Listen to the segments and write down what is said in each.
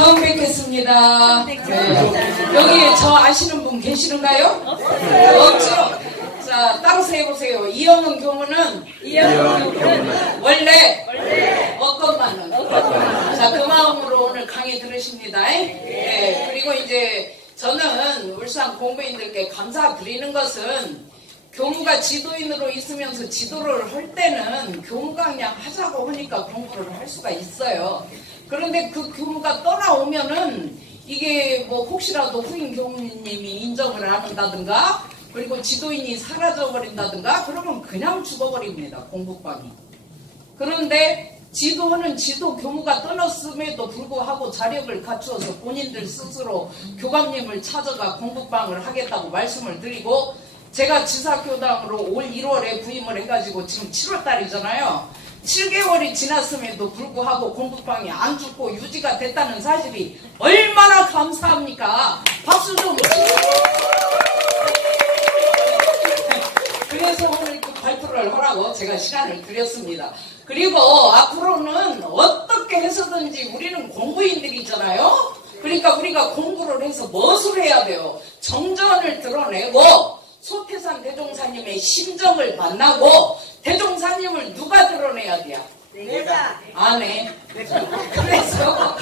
처음 뵙겠습니다. 네. 여기 저 아시는 분 계시는가요? 없죠? 자, 따라서 해보세요. 이영은 교무는 원래 어건만은. 자, 그 마음으로 오늘 강의 들으십니다. 네. 그리고 이제 저는 울산 공부인들께 감사드리는 것은 교무가 지도인으로 있으면서 지도를 할 때는 교무가 그냥 하자고 하니까 공부를 할 수가 있어요. 그런데 그 교무가 떠나오면은 이게 뭐 혹시라도 후임 교무님이 인정을 안 한다든가 그리고 지도인이 사라져버린다든가 그러면 그냥 죽어버립니다. 공부방이. 그런데 지도는 지도 교무가 떠났음에도 불구하고 자력을 갖추어서 본인들 스스로 교감님을 찾아가 공부방을 하겠다고 말씀을 드리고 제가 지사교당으로 올 1월에 부임을 해가지고 지금 7월달이잖아요. 7개월이 지났음에도 불구하고 공부방이 안 죽고 유지가 됐다는 사실이 얼마나 감사합니까? 박수 좀 주세요. 그래서 오늘 그 발표를 하라고 제가 시간을 드렸습니다. 그리고 앞으로는 어떻게 해서든지 우리는 공부인들이잖아요. 그러니까 우리가 공부를 해서 무엇을 해야 돼요? 정전을 드러내고 소태산 대종사님의 심정을 만나고 대종사님을 누가 드러내야 돼요? 내가. 네. 그래서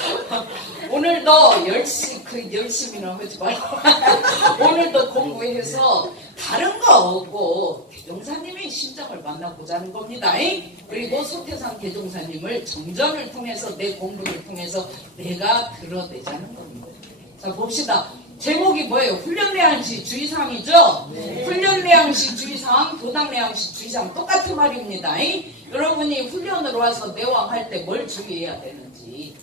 오늘도 열심히는 하지 말고 오늘도 공부해서 다른 거 없고 대종사님의 심정을 만나보자는 겁니다. 그리고 소태산 대종사님을 정전을 통해서 내 공부를 통해서 내가 드러내자는 겁니다. 자 봅시다. 제목이 뭐예요? 훈련내양시 주의사항이죠? 네. 훈련내양시 주의사항, 교당내양시 주의사항 똑같은 말입니다. 여러분이 훈련을 와서 내왕할 때 뭘 주의해야 되는지.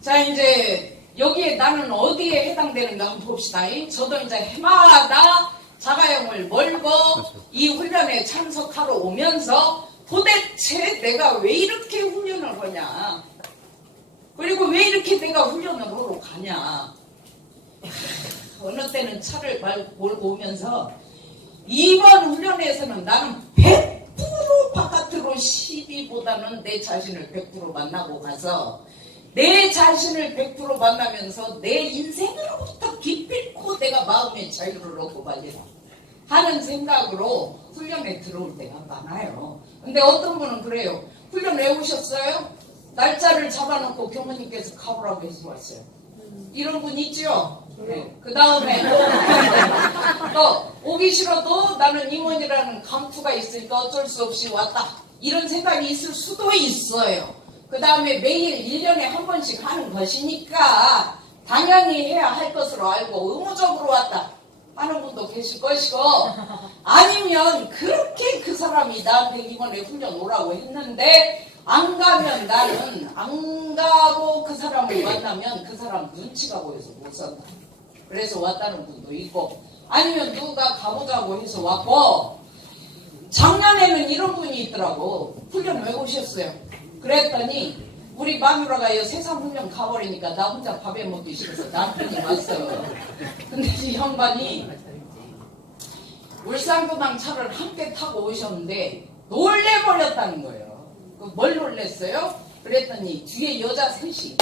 자 이제 여기에 나는 어디에 해당되는가 한번 봅시다. 저도 이제 해마다 자가용을 몰고 이 훈련에 참석하러 오면서 도대체 내가 왜 이렇게 훈련을 하냐, 그리고 왜 이렇게 내가 훈련을 하러 가냐. 어느 때는 차를 몰고 오면서 이번 훈련에서는 나는 100% 바깥으로 시비보다는 내 자신을 100% 만나고 가서 내 자신을 100% 만나면서 내 인생으로부터 기필코 내가 마음의 자유를 얻고 말리라 하는 생각으로 훈련에 들어올 때가 많아요. 근데 어떤 분은 그래요. 훈련 왜 오셨어요? 날짜를 잡아놓고 교무님께서 가보라고 해서 왔어요. 이런 분 있죠? 네. 그 다음에 또 오기 싫어도 나는 임원이라는 감투가 있으니까 어쩔 수 없이 왔다, 이런 생각이 있을 수도 있어요. 그 다음에 매일 1년에 한 번씩 하는 것이니까 당연히 해야 할 것으로 알고 의무적으로 왔다 하는 분도 계실 것이고, 아니면 그렇게 그 사람이 나한테 이번에 훈련 오라고 했는데 안 가면 나는 안 가고 그 사람을 만나면 그 사람 눈치가 보여서 못 산다, 그래서 왔다는 분도 있고, 아니면 누가 가보자고 해서 왔고, 작년에는 이런 분이 있더라고. 훈련 왜 오셨어요? 그랬더니 우리 마누라가 새삼 훈련 가버리니까 나 혼자 밥에 먹기 싫어서 남편이 왔어요. 근데 이 양반이 울산교당 차를 함께 타고 오셨는데 놀래버렸다는 거예요. 뭘 놀랬어요? 그랬더니 뒤에 여자 셋이,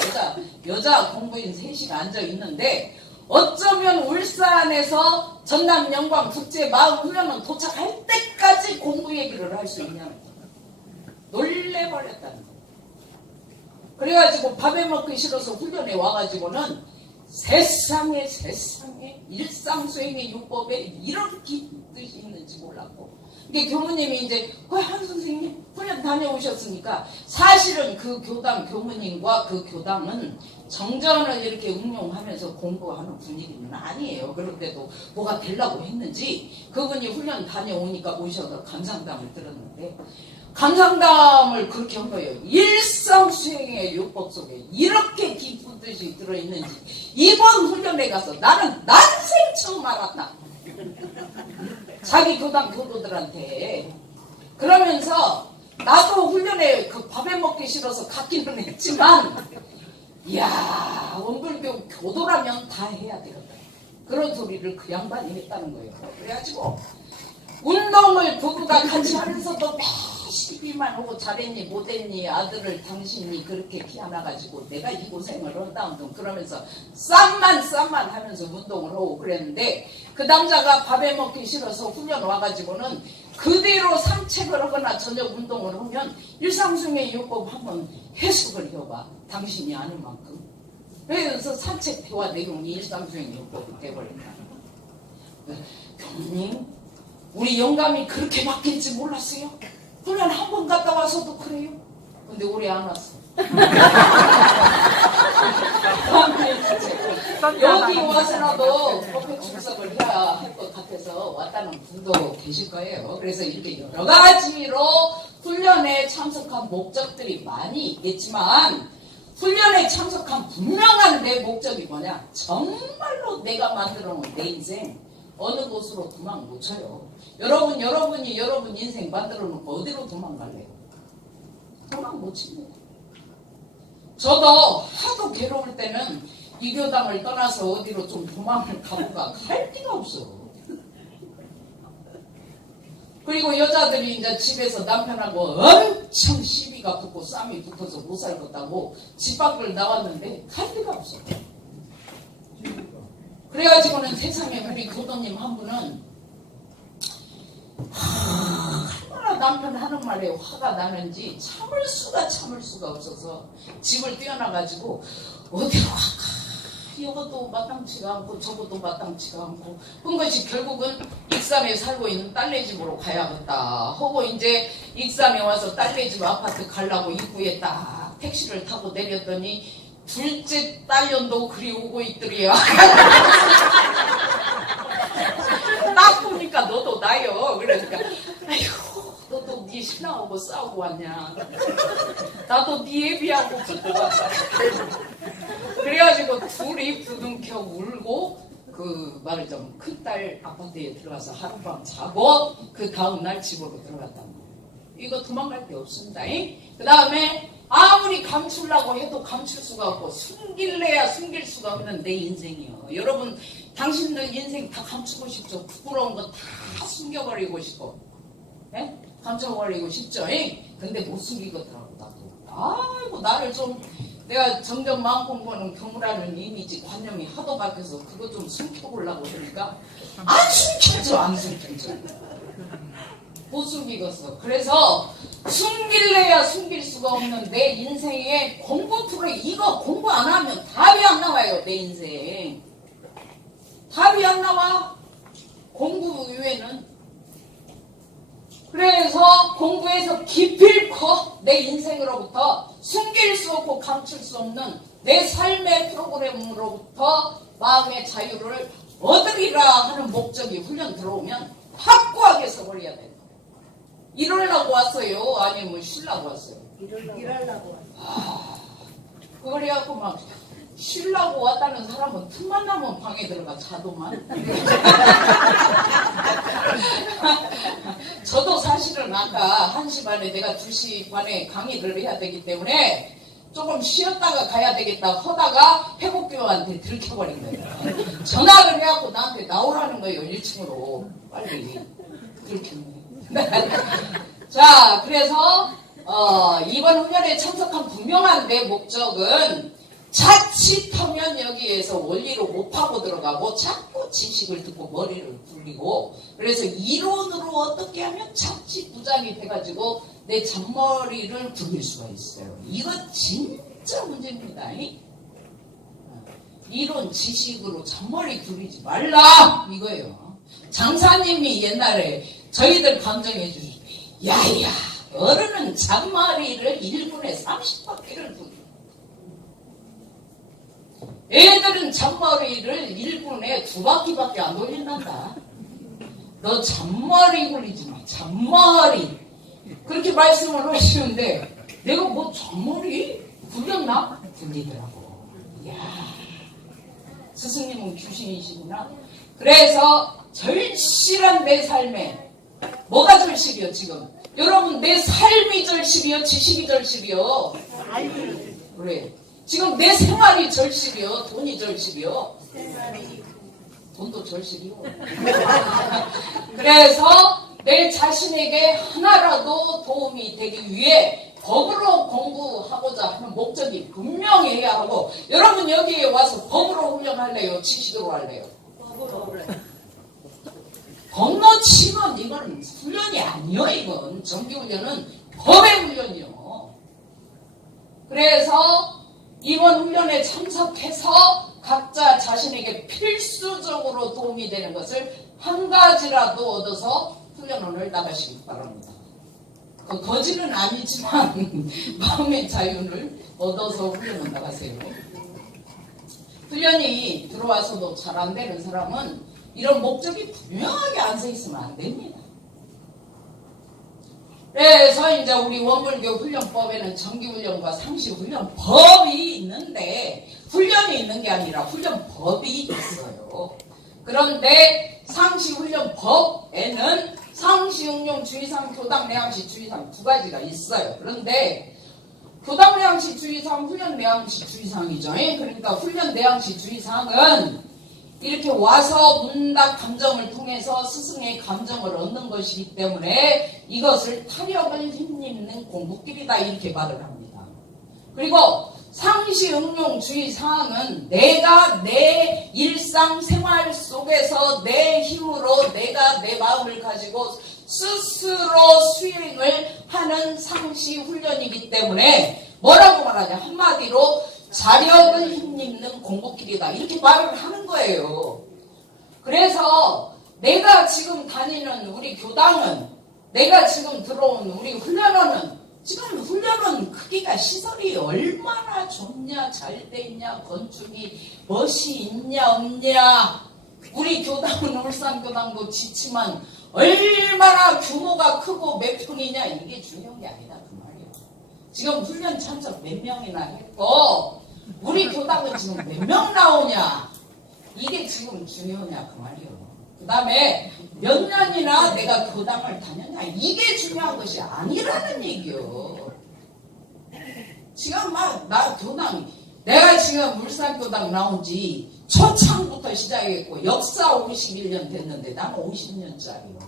여자 공부인 셋이 앉아 있는데 어쩌면 울산에서 전남 영광 국제 마을 훈련은 도착할 때까지 공부 얘기를 할 수 있냐는 거예요. 놀래버렸다는 거예요. 그래가지고 밥에 먹기 싫어서 훈련에 와가지고는 세상에 일상수행의 요법에 이런 뜻이 있는지 몰랐고, 이게 교무님이 이제 한 선생님 훈련 다녀오셨으니까 사실은 그 교당 교무님과 그 교당은 정전을 이렇게 응용하면서 공부하는 분위기는 아니에요. 그런데도 뭐가 되려고 했는지 그분이 훈련 다녀오니까 오셔서 감상담을 들었는데, 감상담을 그렇게 한 거예요. 일상수행의 요법 속에 이렇게 깊은 뜻이 들어있는지 이번 훈련에 가서 나는 난생 처음 알았다. 자기 교당 교도들한테. 그러면서 나도 훈련에 그 밥에 먹기 싫어서 갔기는 했지만, 이야, 원불교 교도라면 다 해야 되겠다, 그런 소리를 그 양반이 했다는 거예요. 그래가지고 운동을 부부가 같이 하면서도 시비만 하고 잘했니 못했니 아들을 당신이 그렇게 키워놔가지고 내가 이 고생을 한다 그러면서 쌈만 하면서 운동을 하고 그랬는데 그 남자가 밥에 먹기 싫어서 훈련 와가지고는 그대로 산책을 하거나 저녁 운동을 하면 일상생의 요법 한번 해석을 해봐. 당신이 아는 만큼. 그래서 산책 대화 내용이 일상생의 요법이 돼버린다. 교수님, 우리 영감이 그렇게 바뀔지 몰랐어요. 훈련 한 번 갔다 와서도 그래요. 근데 오래 안 왔어. 여기 와서라도 법회 출석을 해야 할 것 같아서 왔다는 분도 계실 거예요. 그래서 이렇게 여러 가지로 훈련에 참석한 목적들이 많이 있겠지만 훈련에 참석한 분명한 내 목적이 뭐냐? 정말로 내가 만들어 놓은 내 인생 어느 곳으로 도망 못 쳐요. 여러분이 여러분 인생 만들어 놓고 어디로 도망갈래요? 도망 못 칩니다. 저도 하도 괴로울 때는 이 교당을 떠나서 어디로 좀 도망을 가볼까 갈 데가 없어. 그리고 여자들이 이제 집에서 남편하고 엄청 시비가 붙고 쌈이 붙어서 못 살겠다고 집 밖을 나왔는데 갈 데가 없어. 그래가지고는 세상에 우리 교도님 한 분은 얼마나 남편 하는 말에 화가 나는지 참을 수가 없어서 집을 뛰어나가지고 어디로 갈까? 이것도 마땅치가 않고 저것도 마땅치가 않고 그런 것이 결국은 익산에 살고 있는 딸네 집으로 가야겠다 하고 이제 익산에 와서 딸네 집 아파트 가려고 입구에 딱 택시를 타고 내렸더니 둘째 딸년도 그리 오고 있더래요. 딱 보니까 너도 나요. 그러니까 아이고 너도 네 신랑하고 싸우고 왔냐. 나도 네 애비하고 붙고 왔다. 그래가지고 둘이 부둥켜 울고 그 말하자면 큰딸 아파트에 들어가서 하룻밤 자고 그 다음날 집으로 들어갔단 말이에요. 이거 도망갈 데 없습니다. 그 다음에 아무리 감추려고 해도 감출 수가 없고 숨길래야 숨길 수가 없는 내 인생이요. 여러분 당신들 인생 다 감추고 싶죠. 부끄러운 거 다 숨겨버리고 싶고 감춰버리고 싶죠. 근데 못 숨기겠더라고 나도. 아이고 나를 좀 내가 점점 마음 공부하는 교무라는 이미지 관념이 하도 바뀌어서 그거 좀 숨겨보려고 그러니까 안 숨겨져. 못 숨기겠어. 그래서 숨길래야 숨길 수가 없는 내 인생의 공부 프로 이거 공부 안 하면 답이 안 나와요. 내 인생 답이 안 나와. 공부 외에는. 그래서 공부에서 기필코 내 인생으로부터 숨길 수 없고 감출 수 없는 내 삶의 프로그램으로부터 마음의 자유를 얻으리라 하는 목적이 훈련 들어오면 확고하게 서버려야 돼요. 이러려고 왔어요? 아니면 쉬려고 왔어요? 일하려고 왔어요. 그걸 해갖고 막 쉬려고 왔다는 사람은 틈만 나면 방에 들어가 자도만. 저도 사실은 아까 1시 반에 내가 2시 반에 강의를 해야 되기 때문에 조금 쉬었다가 가야 되겠다 하다가 회복교한테 들켜버린 거예요. 전화를 해갖고 나한테 나오라는 거예요. 1층으로 빨리. 들켰네. 자, 그래서 이번 훈련에 참석한 분명한 내 목적은 자칫하면 여기에서 원리로 못 파고 들어가고 자꾸 지식을 듣고 머리를 굴리고 그래서 이론으로 어떻게 하면 자칫부장이 돼가지고 내 잔머리를 굴릴 수가 있어요. 이거 진짜 문제입니다. 이론 지식으로 잔머리 굴리지 말라 이거예요. 장사님이 옛날에 저희들 강정해 주시죠. 야야 어른은 잔머리를 1분에 30바퀴를 굴려. 애들은 잔머리를 1분에 2바퀴밖에 안 돌린단다. 너 잔머리 굴리지 마. 잔머리. 그렇게 말씀을 하시는데 내가 뭐 잔머리 굴렸나? 굴리더라고. 이야, 스승님은 귀신이시구나. 그래서 절실한 내 삶에 뭐가 절실이요 지금? 여러분 내 삶이 절실이요? 지식이 절실이요? 그래. 지금 내 생활이 절실이요? 돈이 절실이요? 돈도 절실이요. 그래서 내 자신에게 하나라도 도움이 되기 위해 법으로 공부하고자 하는 목적이 분명해야 하고, 여러분 여기에 와서 법으로 훈련할래요? 지식으로 할래요? 법 놓치면 이건 훈련이 아니요. 이건 정기훈련은 법의 훈련이요. 그래서 이번 훈련에 참석해서 각자 자신에게 필수적으로 도움이 되는 것을 한 가지라도 얻어서 훈련원을 나가시기 바랍니다. 거지는 아니지만 마음의 자유를 얻어서 훈련을 나가세요. 훈련이 들어와서도 잘 안 되는 사람은 이런 목적이 분명하게 안 서 있으면 안 됩니다. 그래서 이제 우리 원불교 훈련법에는 정기훈련과 상시훈련법이 있는데, 훈련이 있는 게 아니라 훈련법이 있어요. 그런데 상시훈련법에는 상시응용 주의상, 교당 내항시 주의상 두 가지가 있어요. 그런데 교당 내항시 주의상, 훈련 내항시 주의상이죠. 그러니까 훈련 내항시 주의상은 이렇게 와서 문답 감정을 통해서 스승의 감정을 얻는 것이기 때문에 이것을 타력을 힘입는 공부길이다, 이렇게 말을 합니다. 그리고 상시 응용 주의사항은 내가 내 일상생활 속에서 내 힘으로 내가 내 마음을 가지고 스스로 수행을 하는 상시 훈련이기 때문에 뭐라고 말하냐, 한마디로 자력을 힘입는 공부길이다, 이렇게 말을 하는 거예요. 그래서 내가 지금 다니는 우리 교당은, 내가 지금 들어온 우리 훈련원은, 지금 훈련원 크기가 시설이 얼마나 좋냐, 잘 돼 있냐, 건축이 멋이 있냐 없냐, 우리 교당은 울산교당도 지치만 얼마나 규모가 크고 몇 평이냐, 이게 중요한 게 아니다, 그 말이에요. 지금 훈련 참석 몇 명이나 했고 우리 교당은 지금 몇 명 나오냐, 이게 지금 중요하냐, 그 말이에요. 그 다음에 몇 년이나 내가 교당을 다녔냐, 이게 중요한 것이 아니라는 얘기요. 지금 막 나 교당, 내가 지금 울산교당 나온 지 초창부터 시작했고 역사 51년 됐는데 나는 50년짜리요.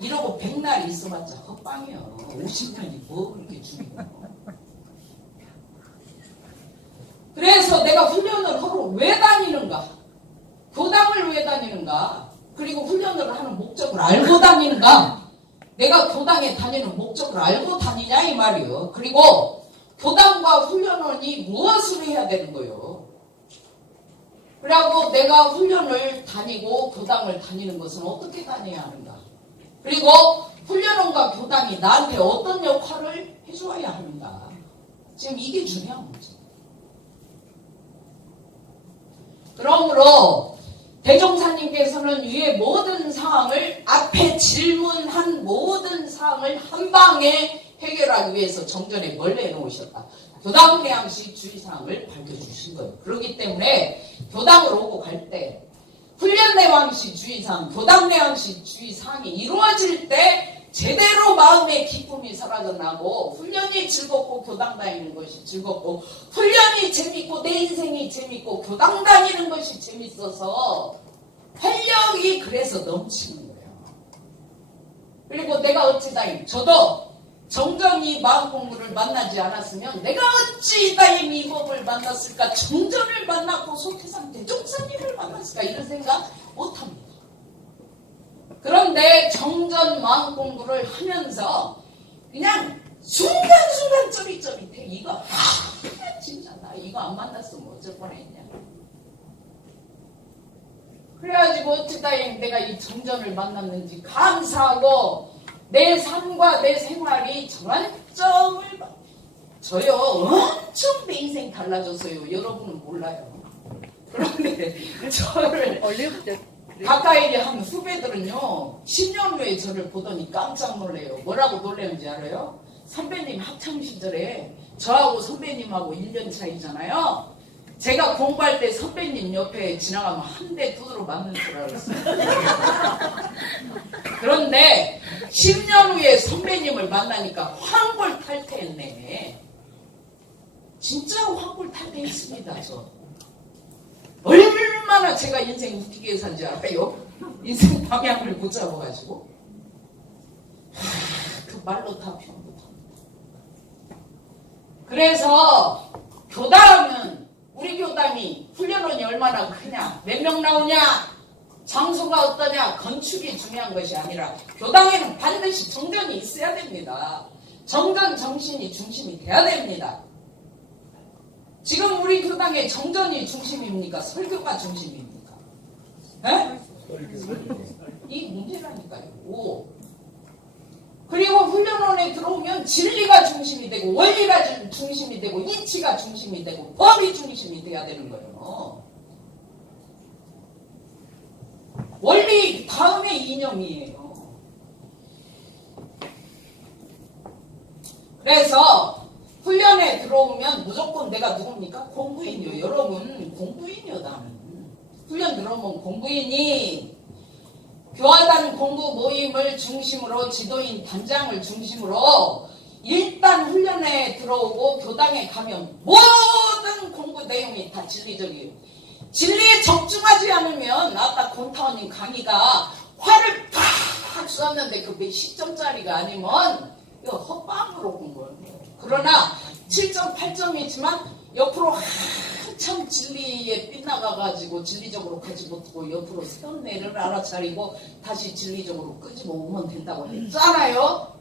이러고 100날 있어봤자 헛방이요. 50년이 뭐 그렇게 중요해요. 그래서 내가 훈련을 하러 왜 다니는가? 교당을 왜 다니는가? 그리고 훈련을 하는 목적을 알고 다니는가? 내가 교당에 다니는 목적을 알고 다니냐, 이 말이요. 그리고 교당과 훈련원이 무엇을 해야 되는 거요? 그리고 내가 훈련을 다니고 교당을 다니는 것은 어떻게 다녀야 하는가? 그리고 훈련원과 교당이 나한테 어떤 역할을 해줘야 하는가? 지금 이게 중요한 문제예요. 그러므로 대종사님께서는 위의 모든 사항을, 앞에 질문한 모든 사항을 한 방에 해결하기 위해서 정전에 뭘 해놓으셨다. 교당 내항시 주의사항을 밝혀주신 거예요. 그렇기 때문에 교당으로 오고 갈 때 훈련 내항시 주의사항, 교당 내항시 주의사항이 이루어질 때 제대로 마음의 기쁨이 사라져나고, 훈련이 즐겁고 교당 다니는 것이 즐겁고, 훈련이 재밌고 내 인생이 재밌고 교당 다니는 것이 재밌어서 활력이 그래서 넘치는 거예요. 그리고 내가 어찌다임, 저도 정전이 마음 공부를 만나지 않았으면 내가 어찌다임 이 법을 만났을까, 정전을 만났고 소태산 대종사님을 만났을까, 이런 생각 못합니다. 그런데 정전 마음 공부를 하면서 그냥 순간순간 쩌릿쩌릿해. 이거 진짜 나 이거 안 만났으면 어쩔 뻔했냐. 그래가지고 어찌다임 내가 이 정전을 만났는지 감사하고 내 삶과 내 생활이 전환점을 저요 엄청 내 인생 달라졌어요. 여러분은 몰라요. 그런데 저를 가까이 한 후배들은요 10년 후에 저를 보더니 깜짝 놀래요. 뭐라고 놀래는지 알아요? 선배님 학창시절에 저하고 선배님하고 1년 차이잖아요. 제가 공부할 때 선배님 옆에 지나가면 한 대 두드러 맞는 줄 알았어요. 그런데 10년 후에 선배님을 만나니까 황골탈퇴했네. 진짜 황골탈퇴했습니다. 저 얼마나 제가 인생 웃기게 산지 알아요? 인생 방향을 못 잡아가지고. 말로 다 표현 못합니다. 그래서 교당은 우리 교당이 훈련원이 얼마나 크냐, 몇 명 나오냐, 장소가 어떠냐, 건축이 중요한 것이 아니라 교당에는 반드시 정전이 있어야 됩니다. 정전 정신이 중심이 돼야 됩니다. 지금 우리 교당의 정전이 중심입니까? 설교가 중심입니까? 에? 이 문제라니까요. 그리고 훈련원에 들어오면 진리가 중심이 되고 원리가 중심이 되고 이치가 중심이 되고 법이 중심이 돼야 되는 거예요. 원리 다음에 이념이에요. 그래서 훈련에 들어오면 무조건 내가 누굽니까? 공부인이요. 여러분 공부인이요. 나는 훈련 들어오면 공부인이 교화단 공부 모임을 중심으로 지도인 단장을 중심으로 일단 훈련에 들어오고 교당에 가면 모든 공부 내용이 다 진리적이에요. 진리에 적중하지 않으면 아까 권타원님 강의가 화를 팍 쐈는데 그 몇 10점짜리가 아니면 이거 헛방으로 공부하는 거예요. 그러나 7점, 8점이지만 옆으로 한참 진리에 빗나가가지고 진리적으로 가지 못하고 옆으로 선내를 알아차리고 다시 진리적으로 끄집어 오면 된다고 했잖아요.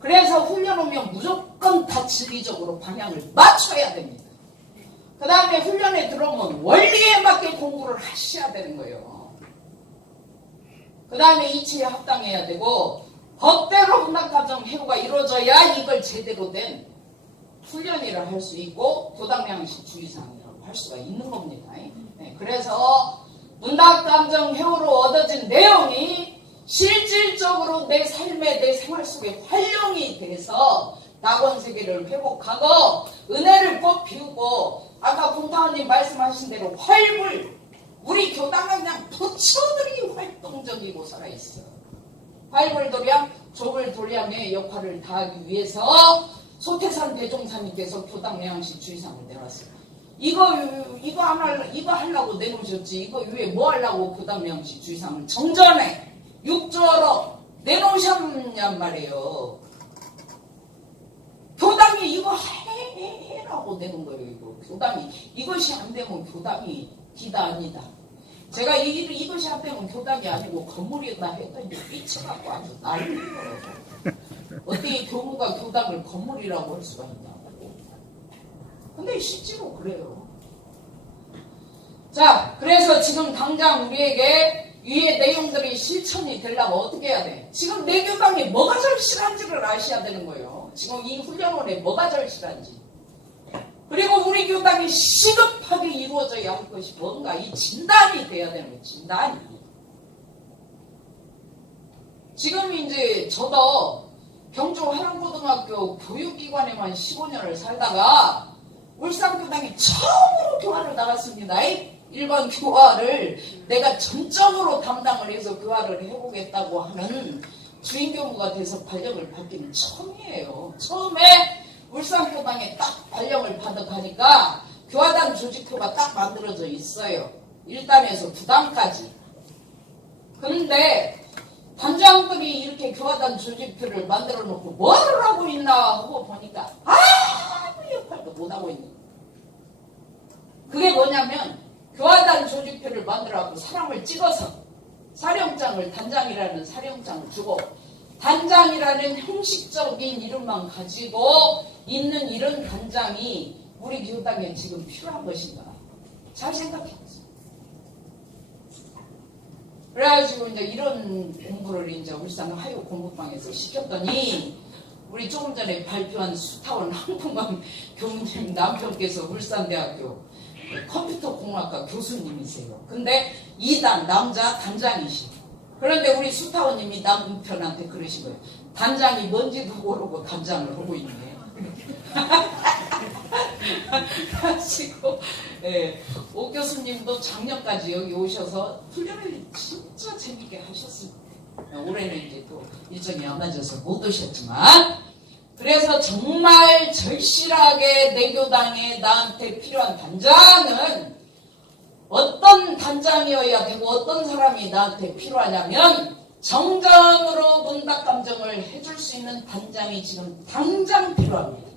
그래서 훈련 오면 무조건 다 진리적으로 방향을 맞춰야 됩니다. 그 다음에 훈련에 들어오면 원리에 맞게 공부를 하셔야 되는 거예요. 그 다음에 이치에 합당해야 되고 법대로 훈련과정 해고가 이루어져야 이걸 제대로 된 훈련이라 할 수 있고 교당량식 주의사항이라고 할 수가 있는 겁니다. 네, 그래서 문학감정 회오로 얻어진 내용이 실질적으로 내 삶에 내 생활 속에 활용이 돼서 낙원세계를 회복하고 은혜를 꼭 피우고 아까 공타원님 말씀하신 대로 활불 우리 교당은 그냥 부처들이 활동적이고 살아있어요. 활불도량 조불도량의 역할을 다하기 위해서 소태산 대종사님께서 교당 매양식 주의상을 내놨어요. 이거 하려고 내놓으셨지. 이거 위에 뭐 하려고 교당 매양식 주의상을 정전에 6조로 내놓으셨냔 말이에요. 교당이 이거 해라고 내는 거예요. 이거 교당이 이것이 안 되면 교당이 기다 아니다. 제가 이것이 안 되면 교당이 아니고 건물이다 했더니 삐쳐갖고 아주 난리더라고요. 어떻게 교무가 교당을 건물이라고 할 수가 있냐고. 근데 실제로 그래요. 자, 그래서 지금 당장 우리에게 위의 내용들이 실천이 되려면 어떻게 해야 돼? 지금 내 교당에 뭐가 절실한지를 아셔야 되는 거예요. 지금 이 훈련원에 뭐가 절실한지. 그리고 우리 교당이 시급하게 이루어져야 할 것이 뭔가 이 진단이 돼야 되는 거예요. 진단이. 지금 이제 저도 경주 하랑고등학교 교육기관에만 15년을 살다가 울산교당이 처음으로 교화를 나갔습니다. 일반 교화를 내가 전적으로 담당을 해서 교화를 해보겠다고 하는 주인교무가 돼서 발령을 받기는 처음이에요. 처음에 울산교당에 딱 발령을 받아가니까 교화단 조직표가 딱 만들어져 있어요. 1단에서 9단까지. 그런데 단장들이 이렇게 교화단 조직표를 만들어 놓고 뭐를 하고 있나 하고 보니까 아무 역할도 못하고 있는 거예요. 그게 뭐냐면 교화단 조직표를 만들어갖고 사람을 찍어서 사령장을 단장이라는 사령장을 주고 단장이라는 형식적인 이름만 가지고 있는 이런 단장이 우리 교당에 지금 필요한 것인가? 잘 생각해보세요. 그래가지고 이제 이런 공부를 이제 울산 화요 공부방에서 시켰더니 우리 조금 전에 발표한 수타원 항풍방 교무님 남편께서 울산대학교 컴퓨터 공학과 교수님이세요. 근데 2단 남자 단장이시고 그런데 우리 수타원님이 남편한테 그러신 거예요. 단장이 뭔지도 모르고 단장을 하고 있네. 하시고 예, 오 교수님도 작년까지 여기 오셔서 훈련을 진짜 재밌게 하셨을 거예요. 올해는 이제 또 일정이 안 맞아서 못 오셨지만 그래서 정말 절실하게 내 교당에 나한테 필요한 단장은 어떤 단장이어야 되고 어떤 사람이 나한테 필요하냐면 정전으로 문답 감정을 해줄 수 있는 단장이 지금 당장 필요합니다.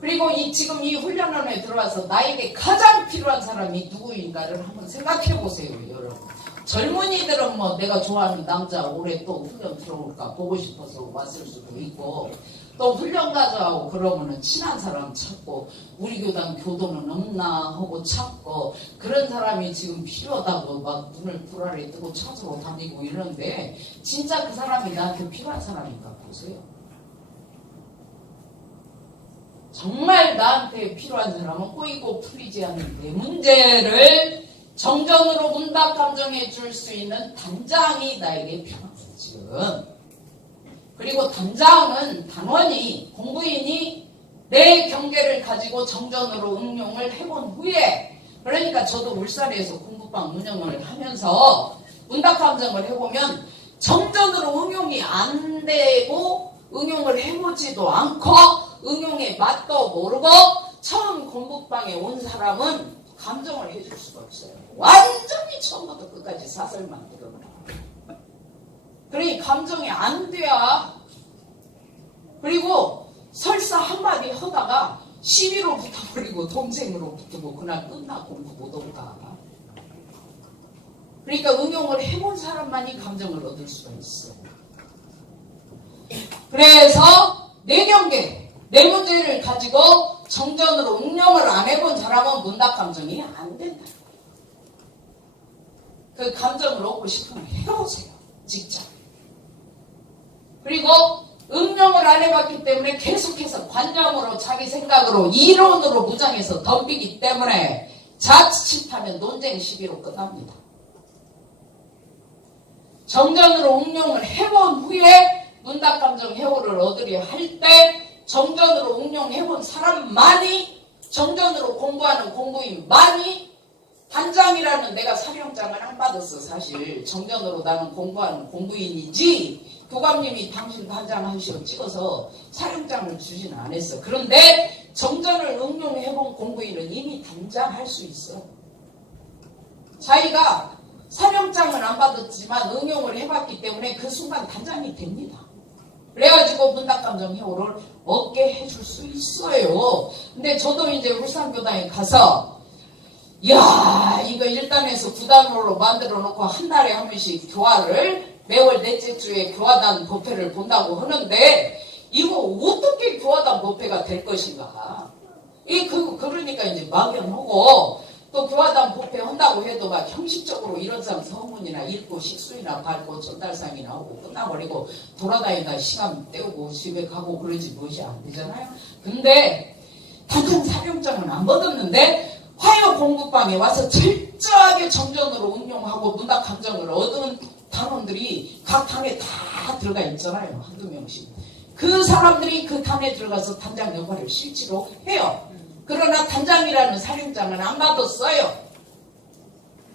그리고 지금 이 훈련원에 들어와서 나에게 가장 필요한 사람이 누구인가를 한번 생각해 보세요, 여러분. 젊은이들은 뭐 내가 좋아하는 남자 올해 또 훈련 들어올까 보고 싶어서 왔을 수도 있고, 또 훈련 가자고 그러면은 친한 사람 찾고 우리 교단 교도는 없나 하고 찾고, 그런 사람이 지금 필요하다고 막 눈을 불알에 뜨고 찾으러 다니고 이러는데, 진짜 그 사람이 나한테 필요한 사람인가 보세요. 정말 나한테 필요한 사람은 꼬이고 풀리지 않는 내 문제를 정전으로 문답 감정해 줄 수 있는 단장이 나에게 필요합니다, 지금. 그리고 단장은 단원이, 공부인이 내 경계를 가지고 정전으로 응용을 해본 후에, 그러니까 저도 울산에서 공부방 운영을 하면서 문답 감정을 해보면 정전으로 응용이 안 되고 응용을 해보지도 않고 응용의 맛도 모르고 처음 공부방에 온 사람은 감정을 해줄 수가 없어요. 완전히 처음부터 끝까지 사설만 들어요. 그러니 감정이 안 돼야. 그리고 설사 한마디 하다가 시비로 붙어버리고 동생으로 붙고 그날 끝나 공부 못 오가. 그러니까 응용을 해본 사람만이 감정을 얻을 수가 있어요. 그래서 내 경계, 내 문제를 가지고 정전으로 응용을 안 해본 사람은 문답 감정이 안 된다. 그 감정을 얻고 싶으면 해보세요, 직접. 그리고 응용을 안 해봤기 때문에 계속해서 관념으로 자기 생각으로 이론으로 무장해서 덤비기 때문에 자칫하면 논쟁 시비로 끝납니다. 정전으로 응용을 해본 후에 문답 감정 해오를 얻으려 할 때 정전으로 응용해본 사람만이, 정전으로 공부하는 공부인만이, 단장이라는 내가 사령장을 안 받았어. 사실 정전으로 나는 공부하는 공부인이지 교감님이 당신 단장 하시오 찍어서 사령장을 주지는 않았어. 그런데 정전을 응용해본 공부인은 이미 단장할 수 있어. 자기가 사령장은 안 받았지만 응용을 해봤기 때문에 그 순간 단장이 됩니다. 그래가지고 문답감정 해오를 얻게 해줄 수 있어요. 근데 저도 이제 울산교단에 가서 이야, 이거 1단에서 9단으로 만들어 놓고 한 달에 한 번씩 교화를, 매월 넷째 주에 교화단 법회를 본다고 하는데, 이거 어떻게 교화단 법회가 될 것인가. 그러니까 이제 막연하고, 또 교화단 법회 한다고 해도 막 형식적으로 이런 사람 서문이나 읽고 식수이나 밟고 전달상이나 하고 끝나버리고 돌아다니다 시간 때우고 집에 가고 그러지 무엇이 안 되잖아요. 근데 단장 사령장은 안 받았는데 화요 공부방에 와서 철저하게 정전으로 응용하고 문답 감정을 얻은 단원들이 각 단에 다 들어가 있잖아요. 한두 명씩. 그 사람들이 그 단에 들어가서 단장 역할을 실제로 해요. 그러나 단장이라는 사령장은 안 받았어요.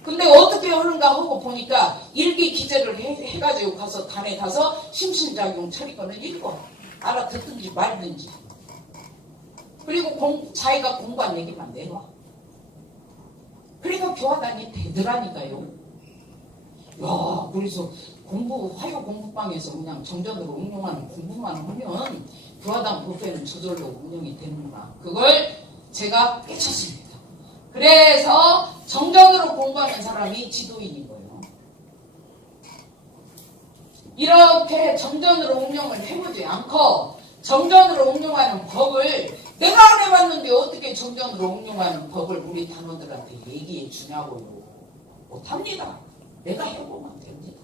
근데 어떻게 하는가 하고 보니까 일기 기재를 해가지고 가서 단에 가서 심신작용 처리권을 읽어. 알아듣든지 말든지. 그리고 자기가 공부한 얘기만 내놔. 그러니까 교화단이 되더라니까요. 야, 그래서 화요 공부방에서 그냥 정전으로 응용하는 공부만 하면 교화단 법회는 저절로 운영이 되는구나. 그걸 제가 깨쳤습니다. 그래서 정전으로 공부하는 사람이 지도인인 거예요. 이렇게 정전으로 응용을 해보지 않고 정전으로 응용하는 법을 내가 안 해봤는데 어떻게 정전으로 응용하는 법을 우리 단원들한테 얘기해 주냐고요. 못합니다. 내가 해보면 됩니다.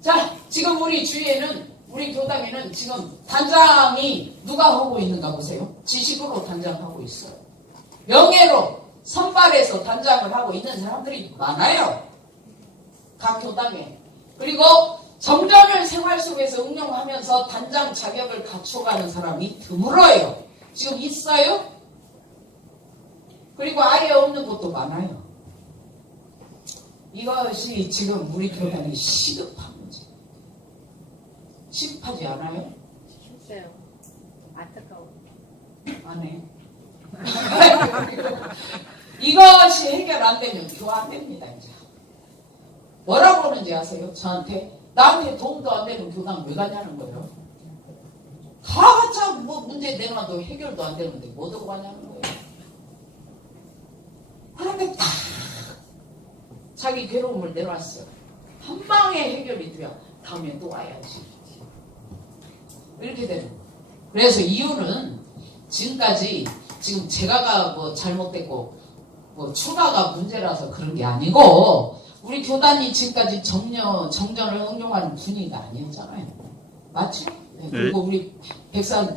자, 지금 우리 주위에는, 우리 교당에는 지금 단장이 누가 하고 있는가 보세요. 지식으로 단장하고 있어요. 명예로 선발해서 단장을 하고 있는 사람들이 많아요. 각 교당에. 그리고 정전을 생활 속에서 응용하면서 단장 자격을 갖춰가는 사람이 드물어요. 지금 있어요? 그리고 아예 없는 것도 많아요. 이것이 지금 우리 교단이 시급한 문제. 시급하지 않아요? 글쎄요. 안타까워. 안 해. 이것이 해결 안 되면 교화 안 됩니다, 이제. 뭐라고 하는지 아세요? 저한테 나한테 도움도 안 되는 교당 왜 가냐는 거예요. 가봤자 뭐 문제 내놔도 해결도 안 되는데 뭐 들고 가냐는 거예요. 그런데 딱 자기 괴로움을 내놨어요. 한 방에 해결이 돼야 다음에 또 와야지. 이렇게 되는 거예요. 그래서 이유는 지금까지 지금 제가가 뭐 잘못됐고 뭐 추가가 문제라서 그런 게 아니고 우리 교단이 지금까지 정전을 응용하는 분위기가 아니었잖아요. 맞죠? 네. 그리고 우리 백산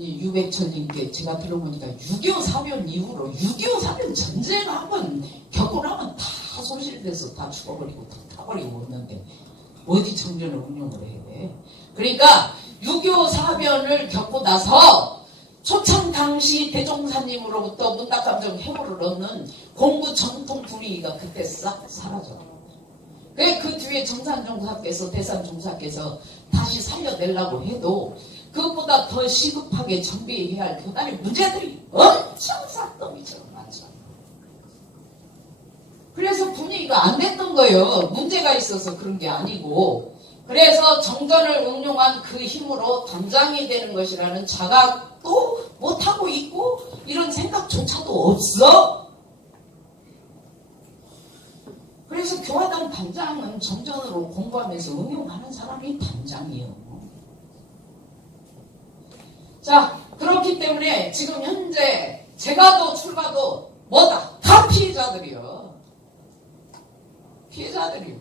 유백천님께 제가 들어보니까 6.25 사변 이후로 6.25 사변 전쟁 한번 겪고 나면 다 손실돼서 다 죽어버리고 다 타버리고 오는데 어디 정전을 응용을 해. 그러니까 6.25 사변을 겪고 나서 초창 당시 대종사님으로부터 문답감정 해고를 얻는 공부 전통 분위기가 그때 싹 사라져. 그 뒤에 정산종사께서 대산종사께서 다시 살려내려고 해도 그것보다 더 시급하게 정비해야 할 교단의 문제들이 엄청 싹더미처럼 많죠. 그래서 분위기가 안 됐던 거예요. 문제가 있어서 그런 게 아니고. 그래서 정전을 응용한 그 힘으로 단장이 되는 것이라는 자각도 못하고 있고 이런 생각조차도 없어. 그래서 교화당 단장은 정전으로 공부하면서 응용하는 사람이 단장이에요. 자, 그렇기 때문에 지금 현재 제가도 출가도 뭐다? 다 피해자들이요. 피해자들이요.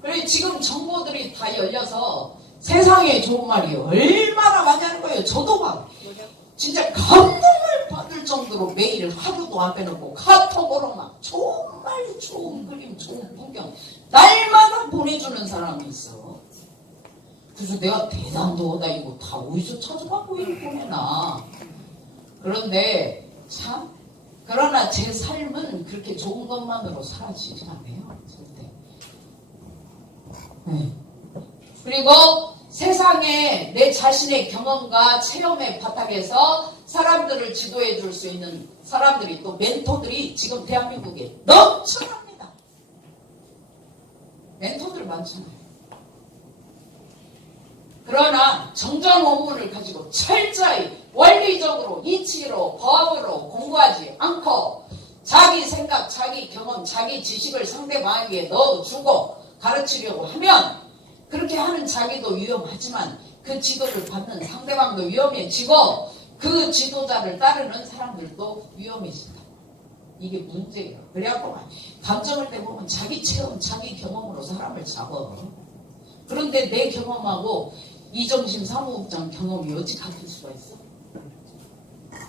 그래 지금 정보들이 다 열려서 세상에 좋은 말이 얼마나 많이 하는 거예요. 저도 막 진짜 감동을 받을 정도로 매일 하루도 안 빼놓고 카톡으로 막 정말 좋은 그림, 좋은 풍경 날마다 보내주는 사람이 있어. 그래서 내가 대단도 하다 이거 다 어디서 찾아갖고 이렇게 보내나. 그런데 참 그러나 제 삶은 그렇게 좋은 것만으로 사라지지 않아요. 절대. 네. 그리고 세상에 내 자신의 경험과 체험의 바닥에서 사람들을 지도해 줄 수 있는 사람들이 또 멘토들이 지금 대한민국에 넘쳐납니다. 멘토들 많잖아요. 그러나 정전 원문을 가지고 철저히 원리적으로 이치로 법으로 공부하지 않고 자기 생각, 자기 경험, 자기 지식을 상대방에게 넣어주고 가르치려고 하면 그렇게 하는 자기도 위험하지만 그 지도를 받는 상대방도 위험해지고 그 지도자를 따르는 사람들도 위험해진다. 이게 문제예요. 그래갖고 감정을 때보면 자기 체험, 자기 경험으로 사람을 잡아. 그런데 내 경험하고 이정심 사무국장 경험이 어찌 같을 수가 있어?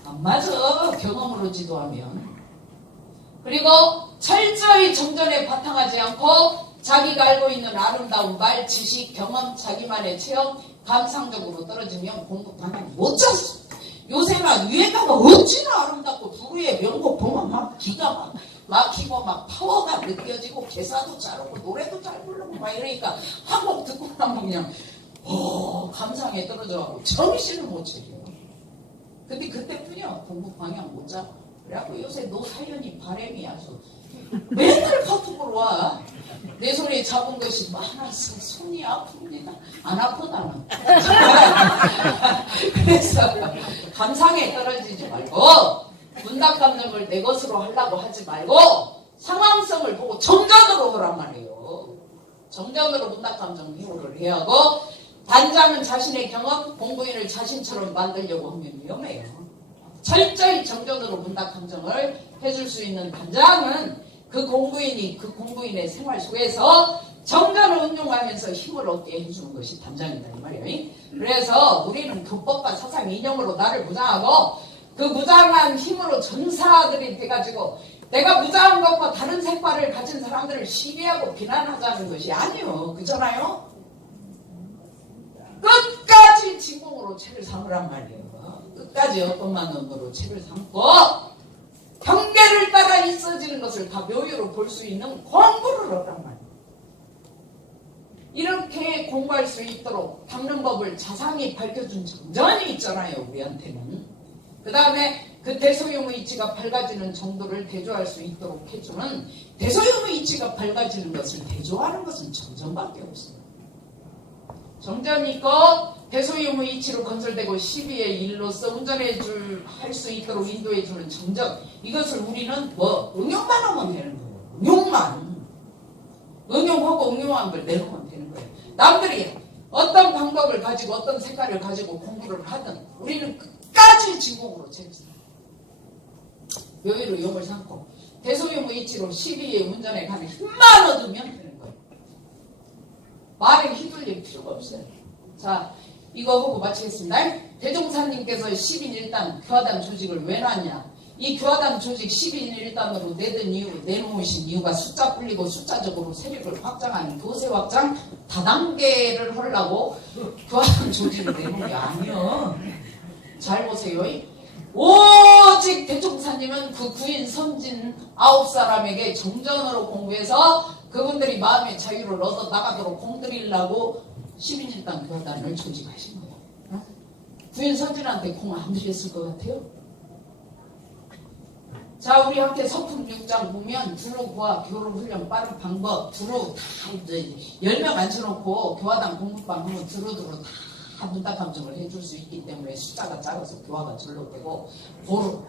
안 맞아. 경험으로 지도하면. 그리고 철저히 정전에 바탕하지 않고 자기가 알고 있는 아름다운 말, 지식, 경험, 자기만의 체험, 감상적으로 떨어지면 공부 방향 못 짰어. 요새가 유행가가 어찌나 아름답고 부르의 명곡 보면 막 기가 막히고 막 파워가 느껴지고 개사도 잘하고 노래도 잘 부르고 막 이러니까 한 곡 듣고 나면 그냥 감상에 떨어져가고 정신을 못 차려요. 근데 그때뿐이야. 공부 방향 못 잡아. 그래갖고 요새 노사연이 바람이 아주 맨날 카톡으로 와. 내 손에 잡은 것이 많아서 손이 아픕니다. 안 아프다는. 그래서 감상에 떨어지지 말고 문답 감정을 내 것으로 하려고 하지 말고 상황성을 보고 정전으로 하란 말이에요. 정전으로 문답 감정 해오를 해야 하고 단장은 자신의 경험, 공부인을 자신처럼 만들려고 하면 위험해요. 철저히 정전으로 문답 감정을 해줄 수 있는 단장은 그 공부인이 그 공부인의 생활 속에서 정전을 응용하면서 힘을 얻게 해주는 것이 단장이다 이 말이에요. 그래서 우리는 교법과 사상 이념으로 나를 무장하고 그 무장한 힘으로 전사들이 돼가지고 내가 무장한 것과 다른 색깔을 가진 사람들을 시비하고 비난하자는 것이 아니요. 그잖아요. 끝까지 진공으로 책을 삼으란 말이에요. 끝까지 어떤 만원으로 책을 삼고 경계를 따라 있어지는 것을 다 묘유로 볼 수 있는 공부를 하란 말이에요. 이렇게 공부할 수 있도록 닦는 법을 자상히 밝혀준 정전이 있잖아요. 우리한테는. 그 다음에 그 대소유무이치가 밝아지는 정도를 대조할 수 있도록 해주는 대소유무이치가 밝아지는 것을 대조하는 것은 정전밖에 없어요. 정전이 있고 대소유무이치로 건설되고 12의 1로서 할 수 있도록 인도해주는 정전, 이것을 우리는 뭐 응용만 하면 되는 거예요. 응용하고 응용한 걸 내놓으면 되는 거예요. 남들이 어떤 방법을 가지고 어떤 색깔을 가지고 공부를 하든 우리는 끝까지 진공으로 재밌어요. 여유로 용을 삼고 대소유무이치로 12의 운전에 가는 힘만 얻으면 되는 거예요. 말에 휘둘릴 필요가 없어요. 자, 이거 하고 마치겠습니다. 대종사님께서 10인 1단 교화단 조직을 왜 놨냐? 이 교화단 조직 10인 1단으로 내놓으신 이유가 숫자 불리고 숫자적으로 세력을 확장하는 교세 확장 다단계를 하려고 교화단 조직을 내놓은 게 아니에요. 잘 보세요. 오직 대종사님은 그 구인 섬진 9사람에게 정전으로 공부해서 그분들이 마음의 자유를 얻어 나가도록 공들이려고 10인 1단 교단을 조직하신 거예요. 구인 선진한테 공 안 드렸을 것 같아요? 자, 우리 함께 서품 6장 보면 두루 구화 교로 훈련 빠른 방법 두루 다 이제 10명 앉혀놓고 교화당 공부방 하면 두루두루 다 문답감정을 해줄 수 있기 때문에 숫자가 작아서 교화가 절로 되고 고루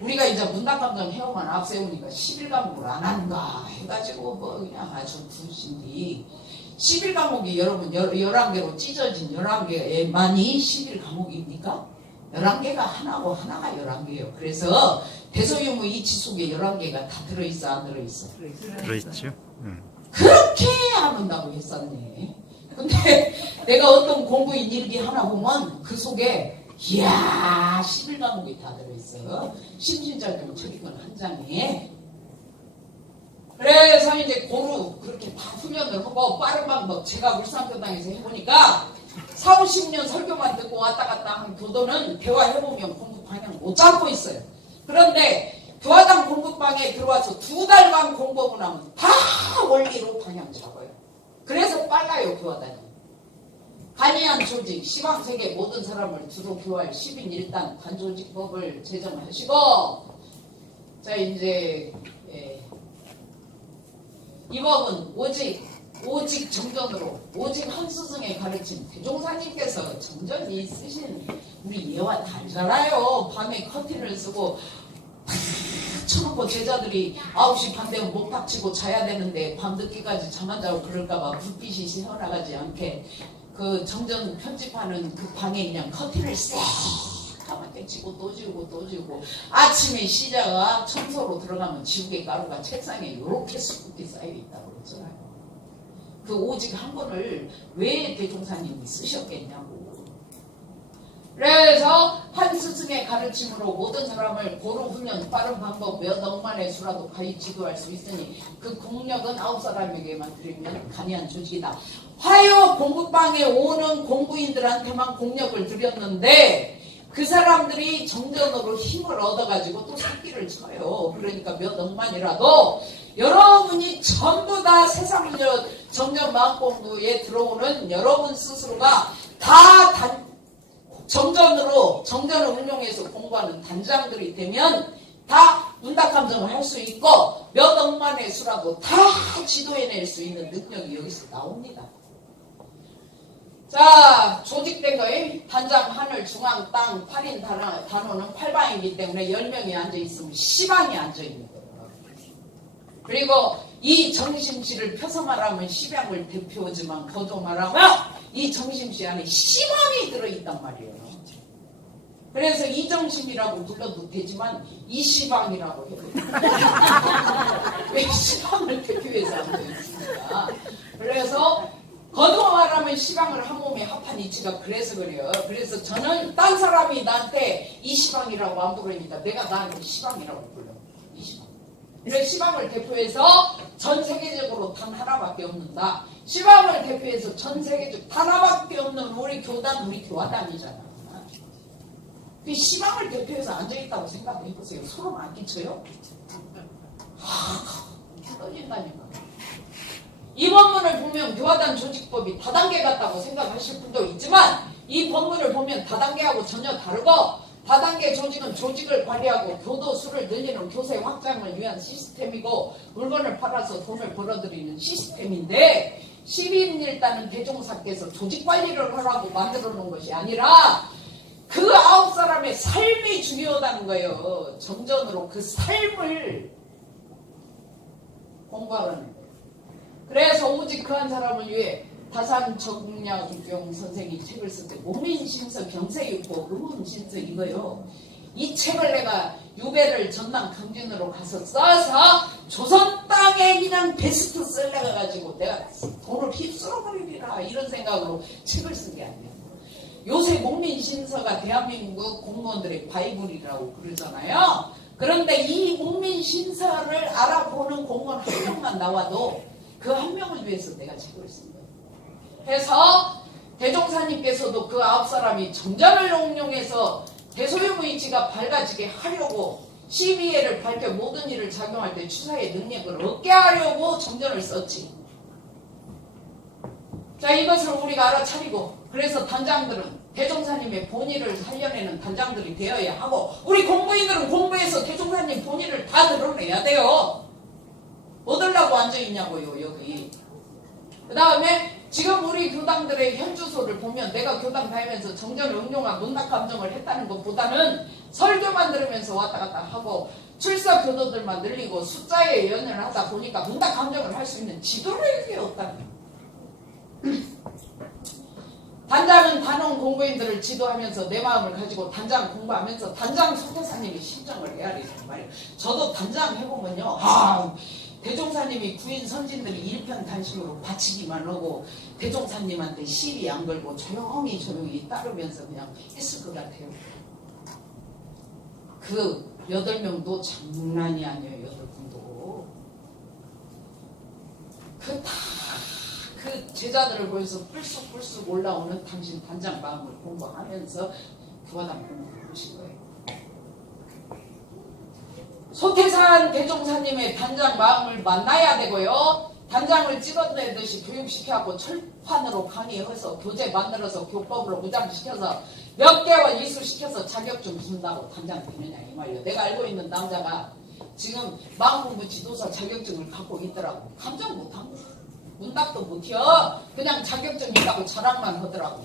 우리가 이제 문답감정 해오만 앞세우니까 11과목을 안 하는가 해가지고 뭐 그냥 아주 부신디 11과목이 여러분 11개로 찢어진 11개만이 11과목입니까? 11개가 하나고 하나가 11개예요. 그래서 대소유무이치 속에 11개가 다 들어있어 안 들어있어? 들어있죠. 그렇게 안 한다고 했었네. 근데 내가 어떤 공부인 일기 하나 보면 그 속에 이야 11과목이 다 들어있어요. 심신작용 처리권 한 장에. 그래서 이제 고루 그렇게 다 훈련을 하고 빠른 방법 제가 울산교당에서 해보니까 4, 50년 설교만 듣고 왔다 갔다 한 교도는 대화해보면 공부 방향 못 잡고 있어요. 그런데 교화당 공부방에 들어와서 2달간 공부하고 나면 다 원리로 방향 잡아요. 그래서 빨라요 교화당이. 간이한 조직, 시방세계 모든 사람을 두루 교화할 10인 1단 단조직법을 제정하시고 자 이제 이 법은 오직 정전으로 오직 한 스승의 가르침 대종사님께서 정전이 쓰신 우리 예와 달잖아요. 밤에 커튼을 쓰고 쳐놓고 제자들이 9시 반 되면 못 닥치고 자야 되는데 밤늦게까지 잠 안 자고 그럴까봐 불빛이 새어나가지 않게 그 정전 편집하는 그 방에 그냥 커튼을 싹 까맣게 치고 또 지우고 또 지우고 아침에 시자가 청소로 들어가면 지우개 가루가 책상에 이렇게 수북히 쌓여있다고 그랬잖아요. 그 오직 한 권을 왜 대종사님이 쓰셨겠냐고. 그래서 한 스승의 가르침으로 모든 사람을 고루 훈련 빠른 방법 몇 억만의 수라도 가히 지도할 수 있으니 그 공력은 9사람에게만 드리면 간이한 조직이다. 화요 공부방에 오는 공부인들한테만 공력을 드렸는데 그 사람들이 정전으로 힘을 얻어가지고 또 새끼를 쳐요. 그러니까 몇 억만이라도 여러분이 전부 다 세상 정전 마음공부에 들어오는 여러분 스스로가 다 정전을 응용해서 공부하는 단장들이 되면 다 문답감정을 할 수 있고 몇 억만의 수라도 다 지도해낼 수 있는 능력이 여기서 나옵니다. 자, 조직된 거에 단장, 하늘, 중앙, 땅, 8인 단원은 8방이기 때문에 10명이 앉아있으면 10방이 앉아있는 거예요. 그리고 이 정심씨를 펴서 말하면 10양을 대표지만 거저 말하면 이 정심씨 안에 10방이 들어있단 말이에요. 그래서 이정심이라고 불러도 되지만 이시방이라고 해요. 왜 시방을 대표해서 앉아있습니다. 그래서 거듭 말하면 시방을 한 몸에 합한 이치가 그래서 그래요. 그래서 저는 딴 사람이 나한테 이 시방이라고 안 부르니까 내가 나한테 시방이라고 불러. 이 시방. 그래서 시방을 대표해서 전 세계적으로 단 하나밖에 없는다. 시방을 대표해서 전 세계적 단 하나밖에 없는 우리 교단, 우리 교화단이잖아. 그 시방을 대표해서 앉아있다고 생각해보세요. 소름 안 끼쳐요? 떨린다니까. 이 법문을 보면 교화단 조직법이 다단계 같다고 생각하실 분도 있지만 이 법문을 보면 다단계하고 전혀 다르고 다단계 조직은 조직을 발휘하고 교도수를 늘리는 교세 확장을 위한 시스템이고 물건을 팔아서 돈을 벌어들이는 시스템인데 12인일단은 대종사께서 조직 관리를 하라고 만들어 놓은 것이 아니라 그 9사람의 삶이 중요하다는 거예요. 정전으로 그 삶을 공부하는 거예요. 그래서 오직 그 한 사람을 위해 다산 정약용 선생이 책을 쓸 때 목민신서 경세육고 의문신서 이거요. 이 책을 내가 유배를 전남 강진으로 가서 써서 조선 땅에 그냥 베스트셀러가 가지고 내가 돈을 휩쓸어 버리리라 이런 생각으로 책을 쓴 게 아니에요. 요새 목민신서가 대한민국 공무원들의 바이블이라고 그러잖아요. 그런데 이 목민신서를 알아보는 공무원 한 명만 나와도 그 한 명을 위해서 내가 책을 쓴 거예요. 해서 대종사님께서도 그 9사람이 정전을 응용해서 대소유무의지가 밝아지게 하려고 12회를 밝혀 모든 일을 작용할 때 추사의 능력을 얻게 하려고 정전을 썼지. 자, 이것을 우리가 알아차리고 그래서 단장들은 대종사님의 본의를 살려내는 단장들이 되어야 하고 우리 공부인들은 공부해서 대종사님 본의를 다 드러내야 돼요. 얻으려고 앉아있냐고요 여기. 그 다음에 지금 우리 교당들의 현주소를 보면 내가 교당 다니면서 정전을 응용한 문학감정을 했다는 것보다는 설교만 들으면서 왔다 갔다 하고 출석 교도들만 늘리고 숫자에 연연을 하다 보니까 문학감정을 할 수 있는 지도력이 없다는 거예요. 단장은 단원 공부인들을 지도하면서 내 마음을 가지고 단장 공부하면서 단장 소태사님이 신청을 헤아리 정말. 저도 단장 해보면요. 대종사님이 구인 선진들이 일편단심으로 바치기만 하고 대종사님한테 시비 안 걸고 조용히 따르면서 그냥 했을 것 같아요. 그 8명도 장난이 아니에요. 8분도. 그 제자들을 보여서 뿔쑥뿔쑥 올라오는 당신 단장 마음을 공부하면서 교화당 공부를 하신 거예요. 소태산 대종사님의 단장 마음을 만나야 되고요. 단장을 찍어내듯이 교육시켜갖고 철판으로 강의해서 교재 만들어서 교법으로 무장시켜서 몇 개월 이수시켜서 자격증 준다고 단장 되느냐 이 말이에요. 내가 알고 있는 남자가 지금 마음공부 지도사 자격증을 갖고 있더라고. 감정 못한 거야. 문답도 못해요. 그냥 자격증 있다고 자랑만 하더라고.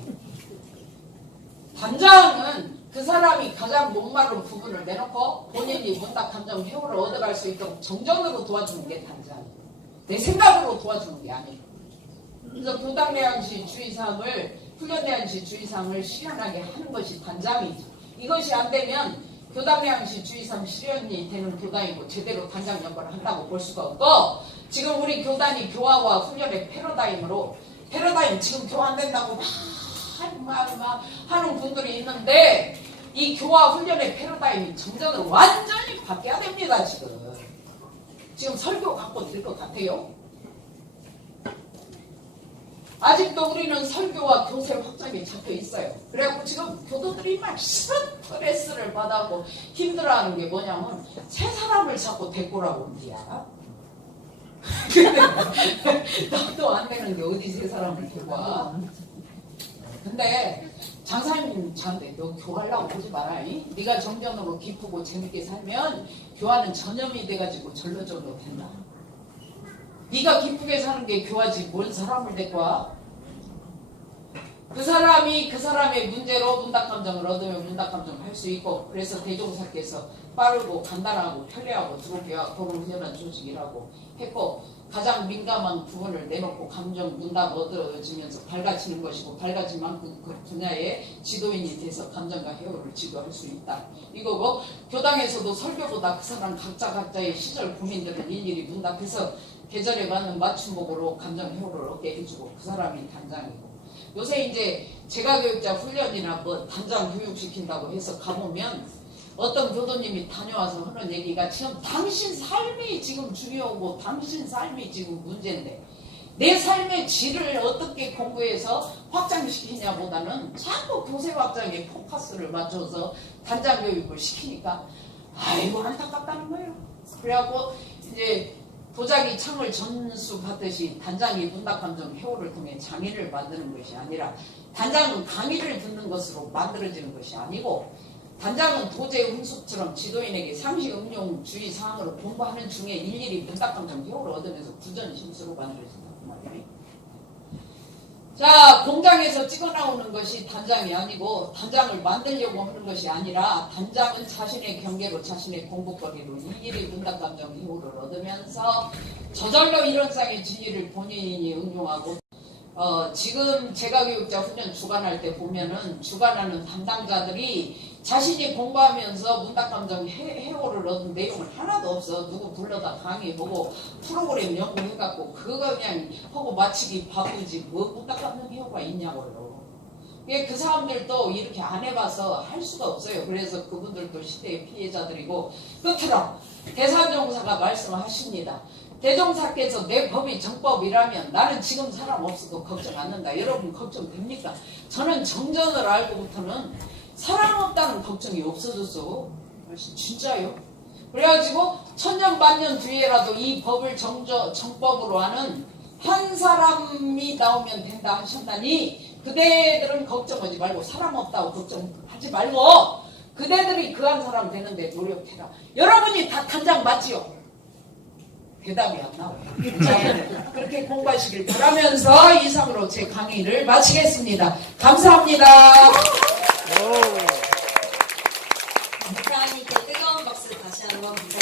단장은 그 사람이 가장 목마른 부분을 내놓고 본인이 문답 감정 회오를 얻어갈 수 있도록 정전으로 도와주는 게 단장이에요. 내 생각으로 도와주는 게 아니에요. 그래서 교당내양시 주의사항을 훈련내양시 주의사항을 실현하게 하는 것이 단장이죠. 이것이 안 되면 교당내양시 주의사항 실현이 되는 교단이고 제대로 단장 역할을 한다고 볼 수가 없고 지금 우리 교단이 교화와 훈련의 패러다임 지금 교화 안 된다고 막 하는 분들이 있는데 이 교화 훈련의 패러다임이 정전으로 완전히 바뀌어야 됩니다. 지금 설교 갖고 될 것 같아요. 아직도 우리는 설교와 교세 확장이 잡혀 있어요. 그래갖고 지금 교도들이 막 스트레스를 받아고 힘들어하는 게 뭐냐면 새 사람을 자꾸 데리고 오라고 한디야. 나도 안 되는 게 어디 새 사람을 데리고 와. 근데 장사님 저한테 너 교하려고 오지 마라. 네가 정전으로 기쁘고 재밌게 살면 교화는 전염이 돼가지고 절로절로 된다. 네가 기쁘게 사는 게 교화지 뭔 사람을 데리고 와. 그 사람이 그 사람의 문제로 문답감정을 얻으면 문답감정을 할 수 있고 그래서 대종사께서 빠르고 간단하고 편리하고 들어오게와 고른 훈련한 조직이라고 했고 가장 민감한 부분을 내놓고 감정 문답 얻어지면서 밝아지는 것이고 밝아진 만큼 그 분야의 지도인이 돼서 감정과 회오를 지도할 수 있다. 이거고 교당에서도 설교보다 그 사람 각자의 시절 고민들을 일일이 문답해서 계절에 맞는 맞춤복으로 감정 회오를 얻게 해주고 그 사람이 단장이고 요새 이제 재가교육자 훈련이나 뭐 단장 교육시킨다고 해서 가보면 어떤 교도님이 다녀와서 하는 얘기가 지금 당신 삶이 지금 중요하고 당신 삶이 지금 문제인데 내 삶의 질을 어떻게 공부해서 확장시키냐 보다는 자꾸 교세 확장에 포커스를 맞춰서 단장 교육을 시키니까 아이고 안타깝다는 거예요. 그래갖고 이제 도자기 창을 전수받듯이 단장이 문답감정 회오를 통해 장애를 만드는 것이 아니라 단장은 강의를 듣는 것으로 만들어지는 것이 아니고 단장은 도제 훈수처럼 지도인에게 상시 응용 주의 사항으로 공부하는 중에 일일이 문답감정 효를 얻으면서 구전 심수로 만들어진다고 말이에요. 자, 공장에서 찍어 나오는 것이 단장이 아니고 단장을 만들려고 하는 것이 아니라 단장은 자신의 경계로 자신의 공부거리로 일일이 문답감정 효를 얻으면서 저절로 이론상의 진리를 본인이 응용하고 지금 재가교육자 훈련 주관할 때 보면은 주관하는 담당자들이 자신이 공부하면서 문답감정 해오를 얻은 내용은 하나도 없어. 누구 불러다 강의보고 프로그램 연구해갖고 그거 그냥 하고 마치기 바쁘지 뭐 문답감정 해오가 있냐고요. 그 사람들도 이렇게 안 해봐서 할 수가 없어요. 그래서 그분들도 시대의 피해자들이고 끝으로 대사정사가 말씀하십니다. 대종사께서 내 법이 정법이라면 나는 지금 사람 없어도 걱정 안 한다. 여러분 걱정됩니까? 저는 정전을 알고부터는 사람 없다는 걱정이 없어졌어. 진짜요. 그래가지고 천년 만년 뒤에라도 이 법을 정법으로 하는 한 사람이 나오면 된다 하셨다니 그대들은 걱정하지 말고 사람 없다고 걱정하지 말고 그대들이 그 한 사람 되는데 노력해라. 여러분이 다 단장 맞지요? 대답이 안 나와요. 자, 그렇게 공부하시길 바라면서 이상으로 제 강의를 마치겠습니다. 감사합니다. 목사님께 뜨거운 박수 다시 한번 부탁드립니다.